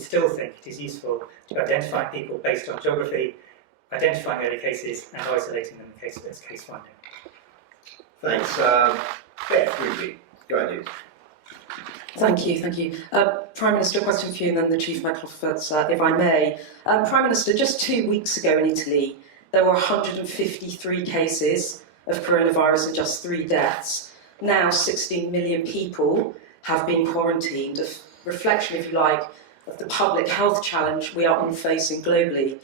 still think it is useful to identify people based on geography, identifying early cases and isolating them as case finding. Thanks. Beth, briefly, go ahead. Thank you. Prime Minister, a question for you and then the Chief Medical Officer, if I may. Prime Minister, just 2 weeks ago in Italy, there were 153 cases of coronavirus and just 3 deaths. Now 16 million people have been quarantined, a reflection, if you like, of the public health challenge we are all facing globally.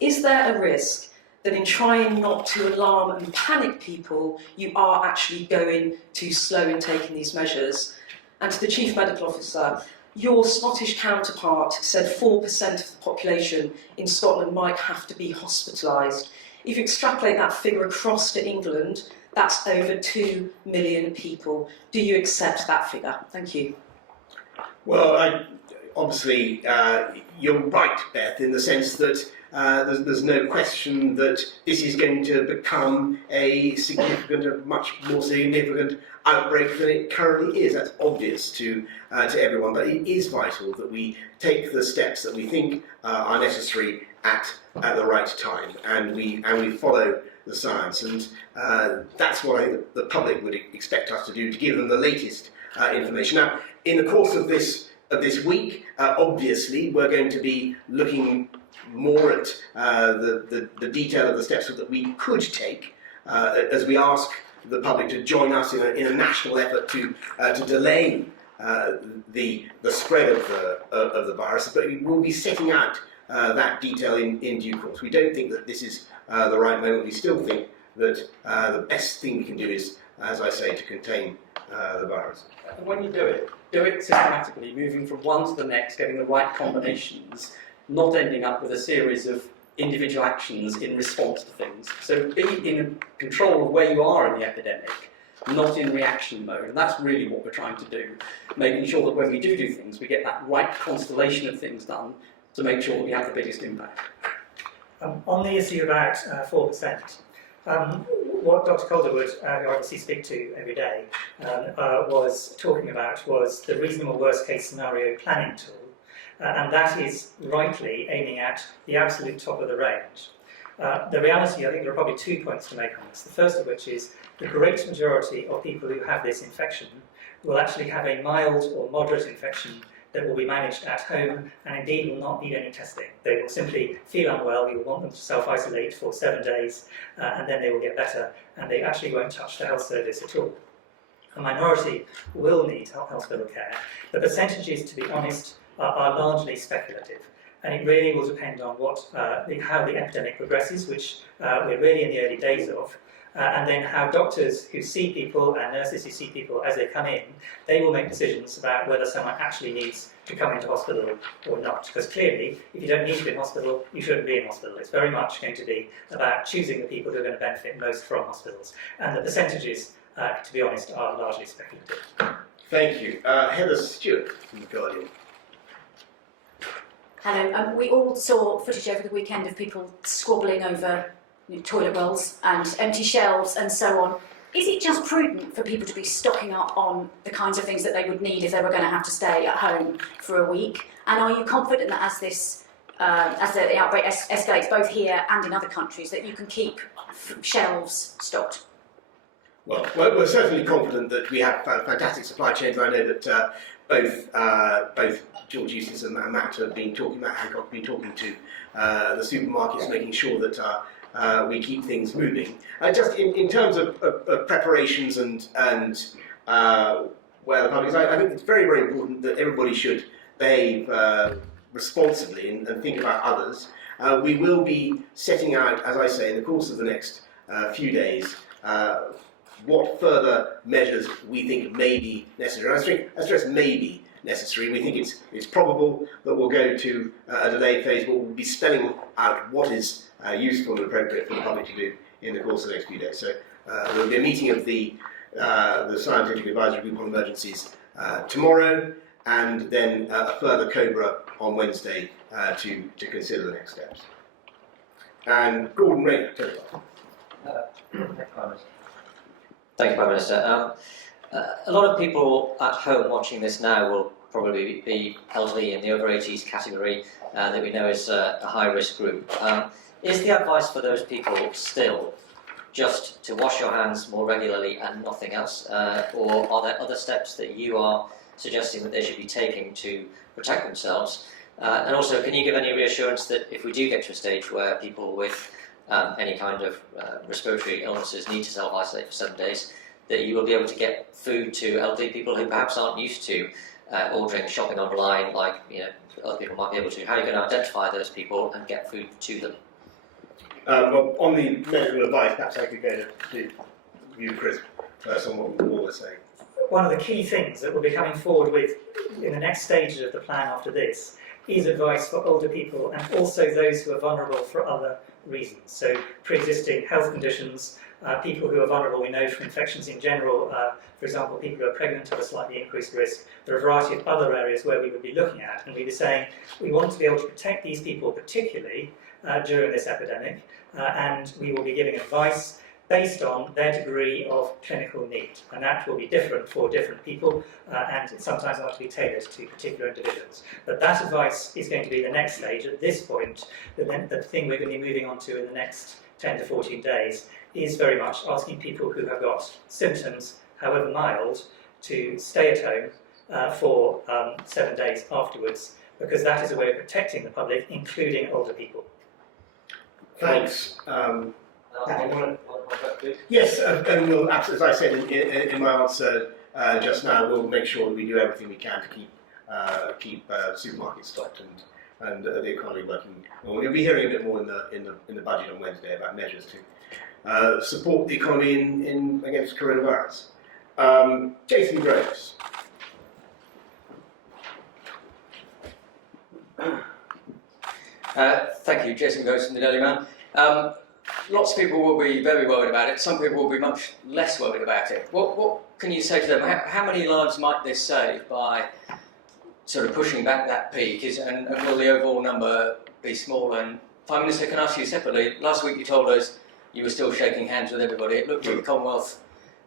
Is there a risk that in trying not to alarm and panic people, you are actually going too slow in taking these measures? And to the Chief Medical Officer, your Scottish counterpart said 4% of the population in Scotland might have to be hospitalised. If you extrapolate that figure across to England, that's over 2 million people. Do you accept that figure? Thank you. Well, obviously, you're right, Beth, in the sense that there's no question that this is going to become a much more significant outbreak than it currently is. That's obvious to everyone, but it is vital that we take the steps that we think are necessary at the right time, and we follow the science, and that's what I think the public would expect us to do, to give them the latest information. Now, in the course of this week, obviously, we're going to be looking more at the detail of the steps that we could take as we ask the public to join us in a national effort to delay the spread of the virus. But we will be setting out that detail in due course. We don't think that this is the right moment. We still think that the best thing we can do is, as I say, to contain the virus. And when you do it systematically, moving from one to the next, getting the right combinations, not ending up with a series of individual actions in response to things. So be in control of where you are in the epidemic, not in reaction mode. And that's really what we're trying to do, making sure that when we do things, we get that right constellation of things done to make sure that we have the biggest impact. On the issue about 4%, what Dr. Calderwood, who I obviously speak to every day, was talking about was the reasonable worst case scenario planning tool. And that is rightly aiming at the absolute top of the range. The reality, I think there are probably 2 points to make on this. The first of which is the great majority of people who have this infection will actually have a mild or moderate infection that will be managed at home and indeed will not need any testing. They will simply feel unwell, we will want them to self-isolate for 7 days and then they will get better and they actually won't touch the health service at all. A minority will need hospital care. The percentages, to be honest, are largely speculative, and it really will depend on how the epidemic progresses, which we're really in the early days of, and then how doctors who see people and nurses who see people as they come in, they will make decisions about whether someone actually needs to come into hospital or not. Because clearly, if you don't need to be in hospital, you shouldn't be in hospital. It's very much going to be about choosing the people who are going to benefit most from hospitals, and the percentages, to be honest, are largely speculative. Thank you. Heather Stewart from The Guardian. Hello. We all saw footage over the weekend of people squabbling over toilet rolls and empty shelves and so on. Is it just prudent for people to be stocking up on the kinds of things that they would need if they were going to have to stay at home for a week? And are you confident that as the outbreak escalates both here and in other countries, that you can keep shelves stocked? Well, we're certainly confident that we have fantastic supply chains. I know that both George Eustace and Matt have been talking about Hancock, have been talking to the supermarkets, making sure that we keep things moving. Just in terms of preparations and where the public is, I think it's very, very important that everybody should behave responsibly and think about others. We will be setting out, as I say, in the course of the next few days, what further measures we think may be necessary. I stress may be necessary. We think it's probable that we'll go to a delayed phase, but we'll be spelling out what is useful and appropriate for the public to do in the course of the next few days. So there will be a meeting of the Scientific Advisory Group on Emergencies tomorrow, and then a further COBRA on Wednesday to consider the next steps. And Gordon Rayner, tell us. Thank you, Prime Minister. A lot of people at home watching this now will probably the elderly in the over 80s category that we know is a high-risk group. Is the advice for those people still just to wash your hands more regularly and nothing else? Or are there other steps that you are suggesting that they should be taking to protect themselves? And also, can you give any reassurance that if we do get to a stage where people with any kind of respiratory illnesses need to self-isolate for 7 days, that you will be able to get food to elderly people who perhaps aren't used to ordering, shopping online like other people might be able to? How are you going to identify those people and get food to them? Well, on the medical advice, perhaps I could go to you, Chris, first on what Paul was saying. One of the key things that we'll be coming forward with in the next stages of the plan after this is advice for older people and also those who are vulnerable for other reasons. So pre-existing health conditions, people who are vulnerable, we know, from infections in general. For example, people who are pregnant have a slightly increased risk. There are a variety of other areas where we would be looking at, and we'd be saying we want to be able to protect these people particularly during this epidemic, and we will be giving advice based on their degree of clinical need, and that will be different for different people, and it's sometimes not to be tailored to particular individuals. But that advice is going to be the next stage. At this point, the thing we're going to be moving on to in the next 10 to 14 days is very much asking people who have got symptoms, however mild, to stay at home for 7 days afterwards, because that is a way of protecting the public, including older people. Thanks. Yes, and we'll, as I said in my answer just now, we'll make sure that we do everything we can to keep supermarkets stocked and the economy working. Well, we'll be hearing a bit more in the budget on Wednesday about measures to support the economy in against coronavirus. Jason Groves. Thank you, Jason Groves from the Daily Man. Lots of people will be very worried about it. Some people will be much less worried about it. What can you say to them? How many lives might this save by sort of pushing back that peak? And will the overall number be small? And Prime Minister, can I ask you separately? Last week you told us you were still shaking hands with everybody. It looked at the Commonwealth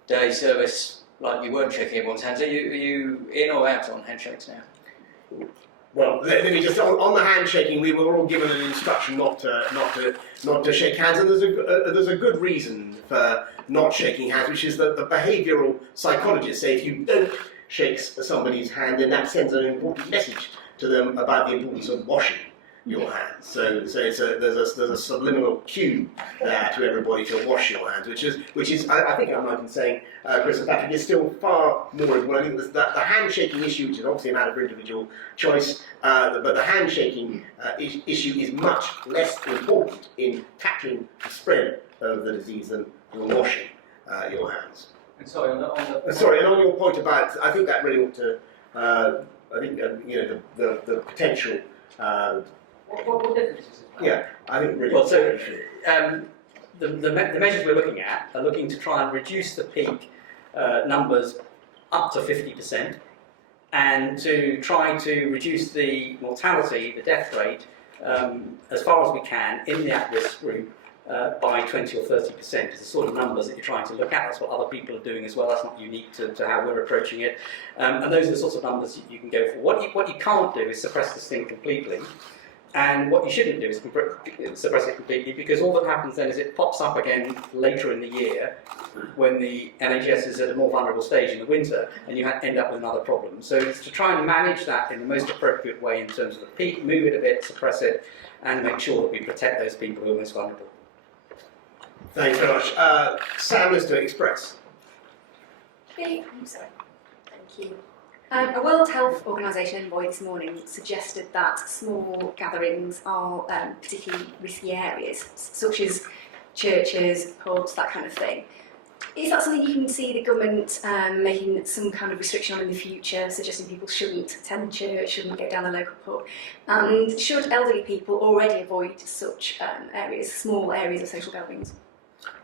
Day service like you weren't shaking everyone's hands. Are you in or out on handshakes now? Well, let me just on the handshaking. We were all given an instruction not to shake hands, and there's a good reason for not shaking hands, which is that the behavioural psychologists say if you don't shake somebody's hand, then that sends an important message to them about the importance of washing your hands. So there's a subliminal cue there to everybody to wash your hands, which is I think I'm right in saying, Chris and Patrick, is still far more important. I think that the handshaking issue, which is obviously a matter for individual choice, but the handshaking issue is much less important in tackling the spread of the disease than washing your hands. And sorry, on the Sorry, and on your point about, I think that really ought to, I think the potential. What difference is it? Yeah, I think really. Well, so the measures we're looking at are looking to try and reduce the peak numbers up to 50%, and to try to reduce the mortality, the death rate, as far as we can in the at-risk group by 20 or 30% is the sort of numbers that you're trying to look at. That's what other people are doing as well. That's not unique to how we're approaching it. And those are the sorts of numbers you can go for. What you can't do is suppress this thing completely. And what you shouldn't do is suppress it completely, because all that happens then is it pops up again later in the year when the NHS is at a more vulnerable stage in the winter, and you end up with another problem. So it's to try and manage that in the most appropriate way in terms of the peak, move it a bit, suppress it, and make sure that we protect those people who are most vulnerable. Thanks very much. Sam, Mr. Express. I'm sorry. Thank you. A World Health Organisation envoy this morning suggested that small gatherings are particularly risky areas, such as churches, pubs, that kind of thing. Is that something you can see the government making some kind of restriction on in the future, suggesting people shouldn't attend church, shouldn't go down the local pub? And should elderly people already avoid such areas, small areas of social gatherings?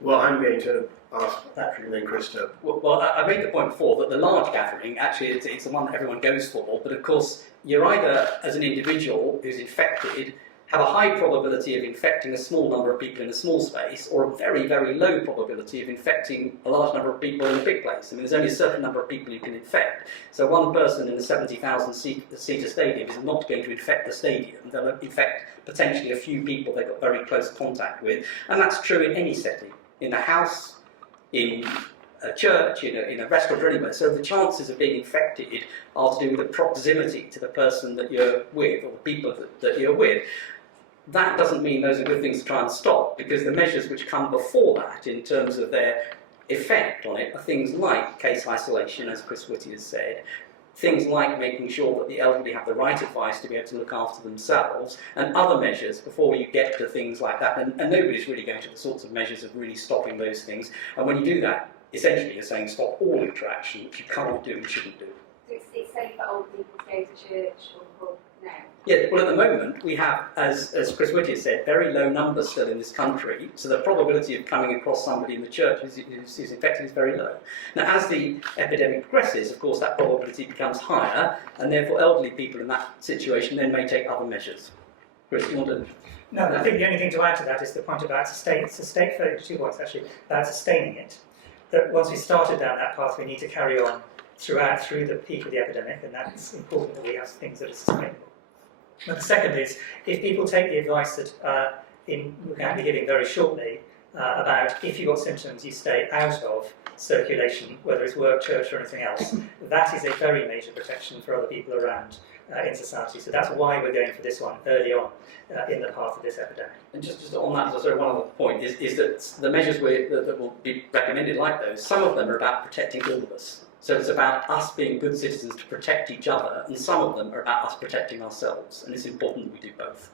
Well, I'm going to ask Patrick and then Chris to. Well, I made the point before that the large gathering, actually, it's the one that everyone goes for, but of course, you're either, as an individual who's infected, have a high probability of infecting a small number of people in a small space, or a very, very low probability of infecting a large number of people in a big place. I mean, there's only a certain number of people you can infect. So one person in a 70,000-seater stadium is not going to infect the stadium. They'll infect potentially a few people they've got very close contact with. And that's true in any setting, in a house, in a church, in a restaurant, or anywhere. So the chances of being infected are to do with the proximity to the person that you're with, or the people that you're with. That doesn't mean those are good things to try and stop, because the measures which come before that in terms of their effect on it are things like case isolation, as Chris Whitty has said, things like making sure that the elderly have the right advice to be able to look after themselves, and other measures before you get to things like that. And nobody's really going to the sorts of measures of really stopping those things. And when you do that, essentially you're saying stop all interaction, which you can't do and shouldn't do. So it's safe for old people to go to church or pub now? Yeah, well, at the moment we have, as Chris Whitty has said, very low numbers still in this country, so the probability of coming across somebody in the church who's infected is very low. Now, as the epidemic progresses, of course, that probability becomes higher, and therefore elderly people in that situation then may take other measures. Chris, you want to? No, I think the only thing to add to that is the point about two points actually, about sustaining it. That once we started down that path, we need to carry on through the peak of the epidemic, and that's important that we have things that are sustainable. And the second is, if people take the advice that we're going to be giving very shortly, about if you've got symptoms, you stay out of circulation, whether it's work, church, or anything else, that is a very major protection for other people around in society. So that's why we're going for this one early on in the path of this epidemic. And just on that, sorry, one other point is that the measures that will be recommended like those, some of them are about protecting all of us. So it's about us being good citizens to protect each other, and some of them are about us protecting ourselves, and it's important that we do both.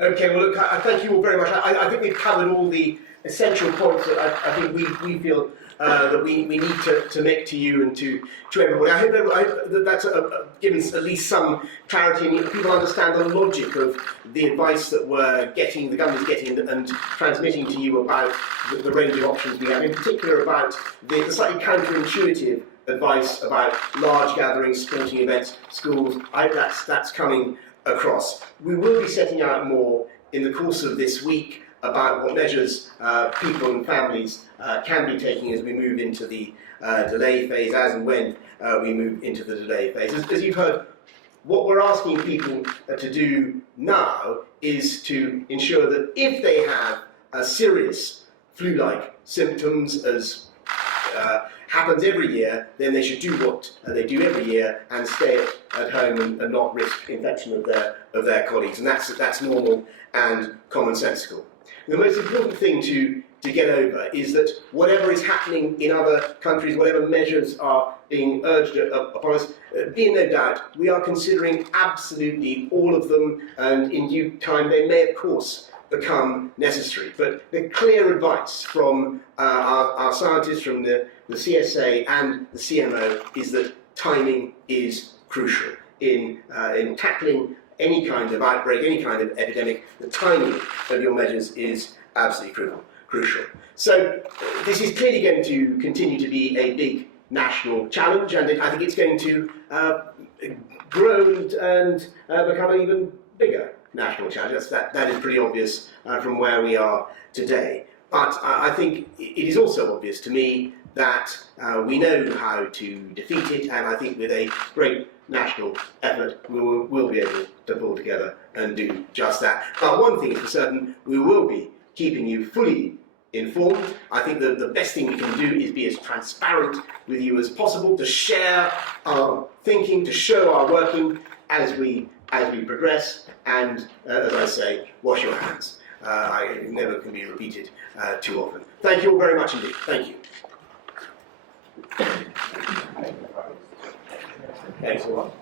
Okay, well, look, I thank you all very much. I think we've covered all the essential points that I think we feel that we need to make to you and to everybody. I hope that that's given at least some clarity, and people understand the logic of the advice that the government's getting and transmitting to you about the range of options we have, in particular about the slightly counterintuitive advice about large gatherings, sporting events, schools. I hope that's coming across. We will be setting out more in the course of this week about what measures people and families can be taking as we move into the delay phase, as and when we move into the delay phase. As you've heard, what we're asking people to do now is to ensure that if they have serious flu-like symptoms, as happens every year, then they should do what they do every year and stay at home and not risk infection of their colleagues. And that's normal and commonsensical. The most important thing to get over is that whatever is happening in other countries, whatever measures are being urged upon us, be in no doubt, we are considering absolutely all of them, and in due time they may, of course, become necessary. But the clear advice from our scientists, from the CSA and the CMO, is that timing is crucial in tackling any kind of outbreak, any kind of epidemic. The timing of your measures is absolutely crucial. So this is clearly going to continue to be a big national challenge, and I think it's going to grow and become an even bigger national challenge. That is pretty obvious from where we are today. But I think it is also obvious to me that we know how to defeat it, and I think with a great national effort we'll be able to pull together and do just that. But one thing is for certain, we will be keeping you fully informed. I think that the best thing we can do is be as transparent with you as possible, to share our thinking, to show our working as we progress, and as I say, wash your hands. It never can be repeated too often. Thank you all very much indeed. Thank you. Excellent.